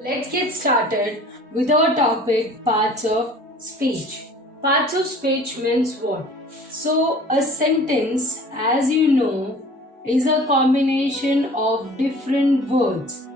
Let's get started with our topic parts of speech. Parts of speech means what? So, a sentence, as you know, is a combination of different words.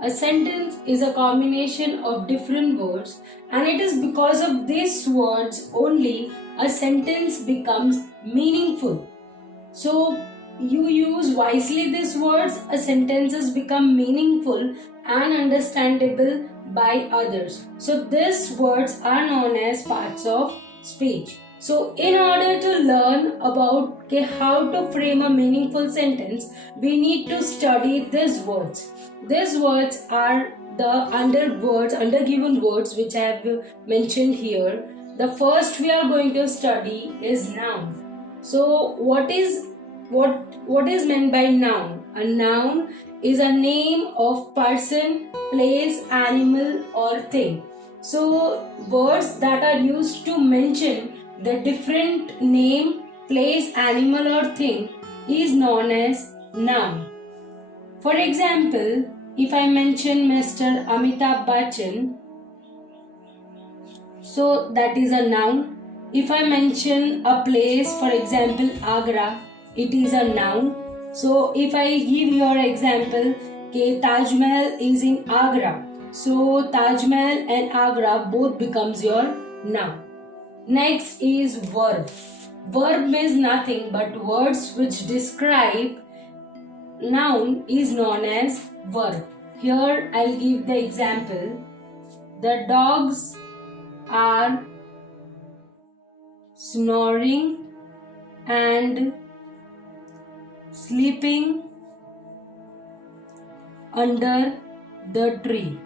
A sentence is a combination of different words, and it is because of these words only a sentence becomes meaningful. So, you use wisely these words, a sentences become meaningful and understandable by others. So, these words are known as parts of speech. So, in order to learn about how to frame a meaningful sentence, we need to study these words. These words are the undergiven words which I have mentioned here. The first we are going to study is noun. So what is meant by noun? A noun is a name of person, place, animal or thing. So words that are used to mention the different name, place, animal or thing is known as noun. For example, if I mention Mr. Amitabh Bachchan, so that is a noun. If I mention a place, for example, Agra, it is a noun. So if I give your example, Taj Mahal is in Agra. So Taj Mahal and Agra both becomes your noun. Next is verb. Verb means nothing but words which describe noun is known as verb. Here I'll give the example. The dogs are snoring and sleeping under the tree.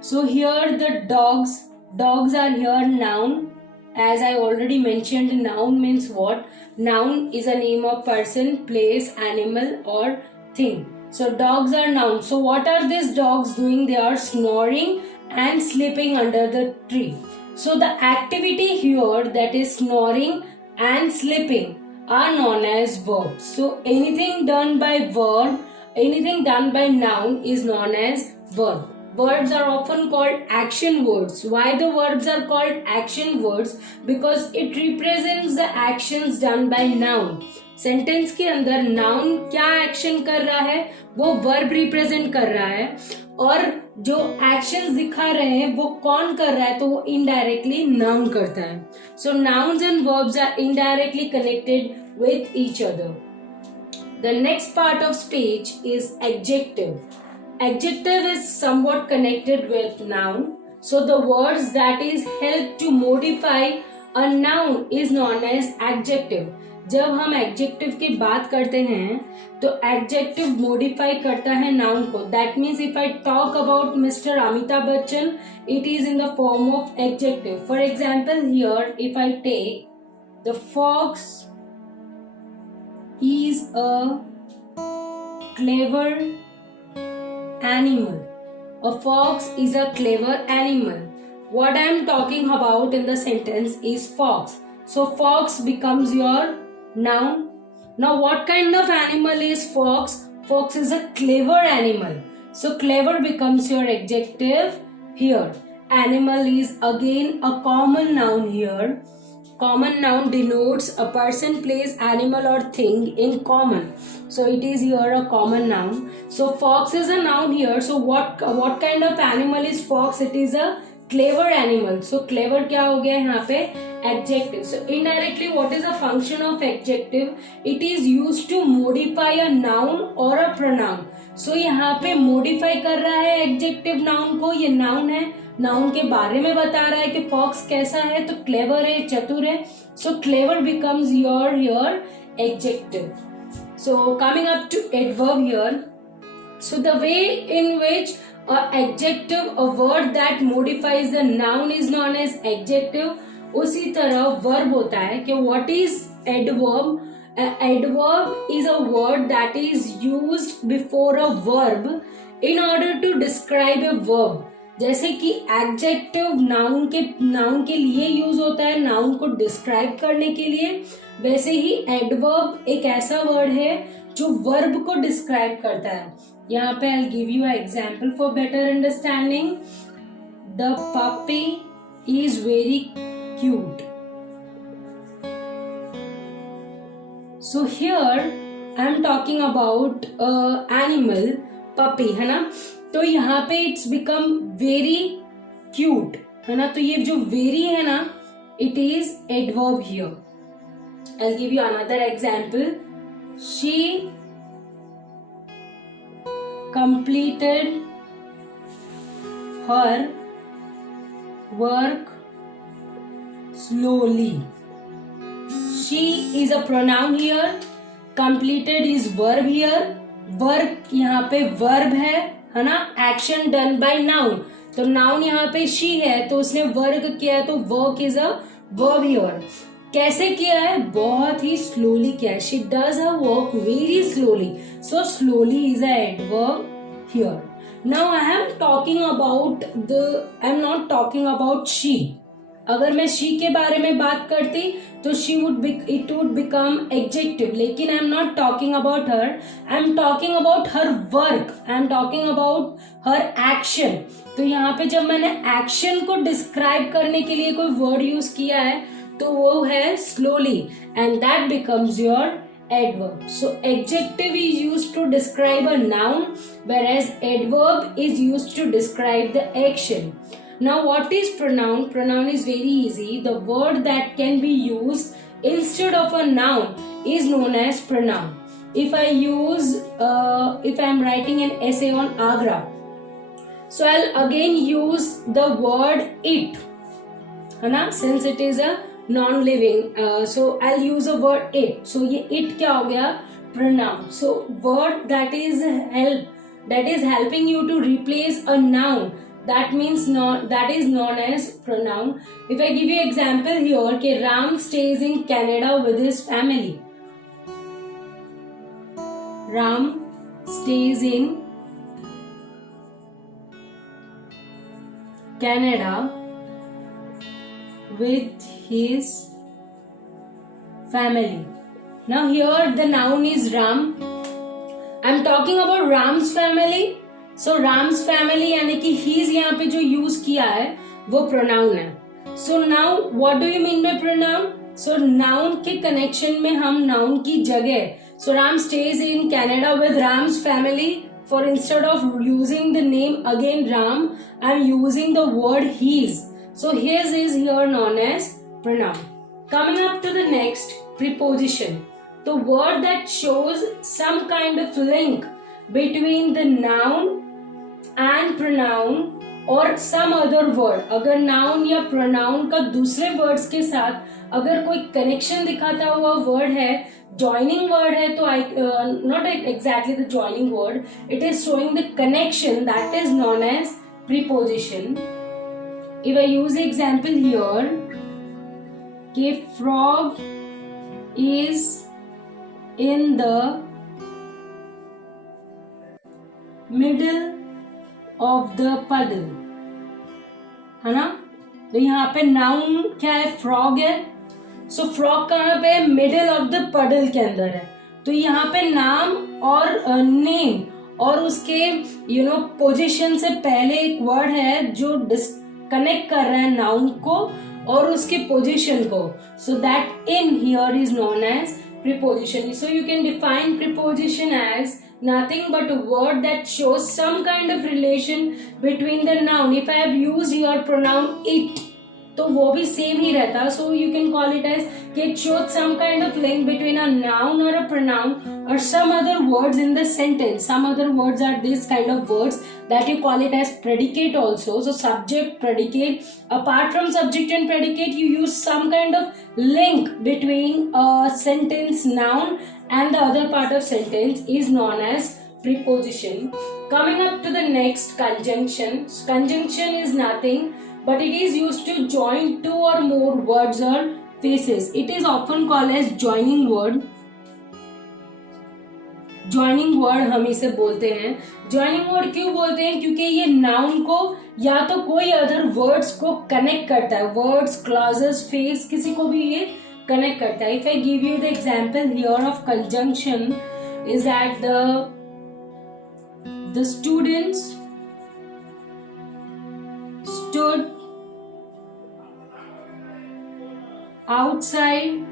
So here the dogs are here noun. As I already mentioned, noun means what? Noun is a name of person, place, animal or thing. So dogs are noun. So what are these dogs doing? They are snoring and sleeping under the tree. So the activity here, that is snoring and sleeping, are known as verbs. So anything done by verb, anything done by noun is known as verb. Verbs are often called action words. Why the verbs are called action words? Because it represents the actions done by noun. Sentence के अंदर noun क्या action कर रहा है वो verb represent कर रहा है, और जो एक्शंस दिखा रहे हैं वो कौन कर रहा है तो वो इनडायरेक्टली नाउन करता है. So nouns and verbs are indirectly connected with each other. The next part of speech is adjective. Adjective is somewhat connected with noun. So the words that is help to modify a noun is known as adjective. जब हम adjective की बात करते हैं तो adjective modify करता है noun को. That means if I talk about Mr. Amitabh Bachchan, it is in the form of adjective. For example, here if I take the fox is a clever animal. A fox is a clever animal. What I am talking about in the sentence is fox. So fox becomes your noun. Now what kind of animal is fox? Fox is a clever animal. So clever becomes your adjective here. Animal is again a common noun here. Common noun denotes a person, place, animal or thing in common. So it is here a common noun. So fox is a noun here. So what kind of animal is fox? It is a clever animal. So clever क्या हो गया यहाँ पे? Adjective. So indirectly what is the function of adjective? It is used to modify a noun or a pronoun. So यहाँ पे modify कर रहा है adjective noun को. ये noun है, नाउन के बारे में बता रहा है कि फॉक्स कैसा है तो क्लेवर है, चतुर है. So clever becomes your adjective. So coming up to adverb here. So the way in which adjective, a word that modifies the noun is known as adjective. उसी तरह वर्ब होता है कि what is adverb. Adverb is a word that is used before a verb in order to describe a verb. जैसे कि adjective noun के लिए use होता है, नाउन को डिस्क्राइब करने के लिए, वैसे ही एडवर्ब एक ऐसा वर्ड है जो वर्ब को डिस्क्राइब करता है. यहाँ पे I'll give you an example for better understanding. The puppy is very cute. So here I'm talking about animal puppy, है ना. तो यहाँ पे it's become very cute, है ना. तो ये जो very है ना, it is adverb here. I'll give you another example. She completed her work slowly. She is a pronoun here. Completed is verb here. Work यहाँ पे verb है ना. Action done by noun. तो noun यहाँ पे she है, तो उसने work किया है, तो work is a verb here. कैसे किया है? बहुत ही slowly किया है. She does her work very slowly. So slowly is a adverb here. Now I am talking about I am not talking about she. अगर मैं she के बारे में बात करती तो it would become adjective. लेकिन I am not talking about her. I am talking about her work. I am talking about her action. तो यहाँ पे जब मैंने action को describe करने के लिए कोई word use किया है तो वो है slowly, and that becomes your adverb. So adjective is used to describe a noun, whereas adverb is used to describe the action. Now what is pronoun? Pronoun is very easy. The word that can be used instead of a noun is known as pronoun. If I am writing an essay on Agra, so I'll again use the word it, है ना, since it is a non-living, so I'll use a word it. So ये it क्या हो गया? Pronoun. So word that is helping you to replace a noun, that means that is known as pronoun. If I give you example here, कि Ram stays in Canada with his family. Ram stays in Canada with his family. Now here the noun is Ram. I'm talking about Ram's family. So Ram's family यानी कि he's यहाँ पे जो use किया है वो pronoun है. So now what do you mean by pronoun? So noun के connection में हम noun की जगह, so Ram stays in Canada with Ram's family. For instead of using the name again Ram, I'm using the word his. So his is here known as pronoun. Coming up to the next, preposition. The word that shows some kind of link between the noun and pronoun or some other word. अगर noun या pronoun का दूसरे words के साथ अगर कोई connection दिखाता हुआ word है, joining word है, तो not exactly the joining word, it is showing the connection, that is known as preposition. If I use the example here, कि frog is in the middle of the puddle, है ना. तो यहाँ पे noun क्या है? frog है. So frog कहाँ पे है? middle of the puddle के अंदर है. तो यहाँ पे नाम और name और उसके पोजीशन से पहले एक वर्ड है जो कनेक्ट कर रहा है नाउन को और उसके पोजीशन को. So that in here is known as preposition. So you can define preposition as nothing but a word that shows some kind of relation between the noun. If I have used your pronoun it, तो वो भी same ही रहता. So you can call it as it shows some kind of link between a noun or a pronoun or some other words in the sentence. Some other words are this kind of words that you call it as predicate also. So subject, predicate. Apart from subject and predicate, you use some kind of link between a sentence noun and the other part of sentence is known as preposition. Coming up to the next, conjunction. Conjunction is nothing but it is used to join two or more words or phrases. It is often called as joining word. Joining word हम इसे बोलते हैं. Joining word क्यों बोलते हैं? क्योंकि ये noun को या तो कोई other words को connect करता है. Words, clauses, phrase किसी को भी ये connect करता है. If I give you the example here of conjunction, is that the The students stood outside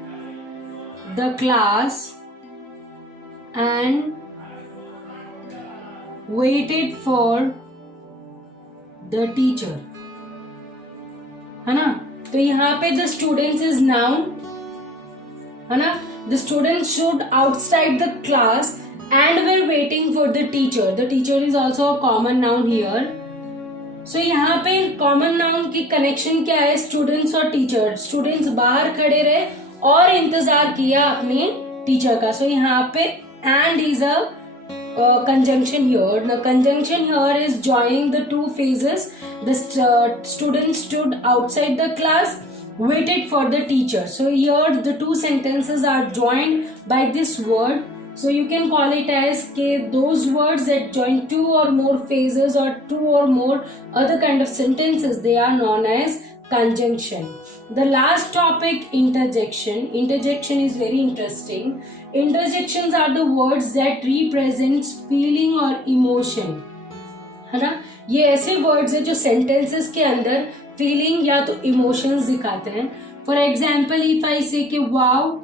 the class and waited for the teacher. है ना? तो यहाँ पे the students is noun, है ना? The students stood outside the class and were waiting for the teacher. The teacher is also a common noun here. So यहाँ पे common noun की connection क्या है? Students और teacher. Students बाहर खड़े रहे और इंतजार किया अपने टीचर का. So यहाँ पे and is a conjunction here. The conjunction here is joining the two phases. The students stood outside the class, waited for the teacher. So here the two sentences are joined by this word. So you can call it as those words that join two or more phases or two or more other kind of sentences, they are known as conjunction. The last topic, interjection. Interjection is very interesting. Interjections are the words that represents feeling or emotion. है ना? ये ऐसे words हैं जो sentences के अंदर feeling या तो emotions दिखाते हैं. For example, if I say कि wow,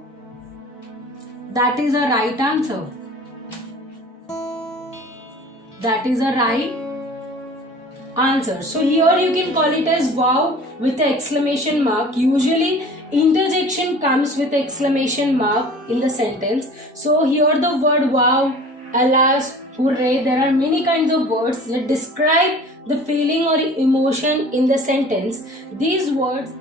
that is a right answer. That is a right answer. So here you can call it as wow with the exclamation mark. Usually interjection comes with exclamation mark in the sentence. So here the word wow, alas, hooray, there are many kinds of words that describe the feeling or emotion in the sentence. These words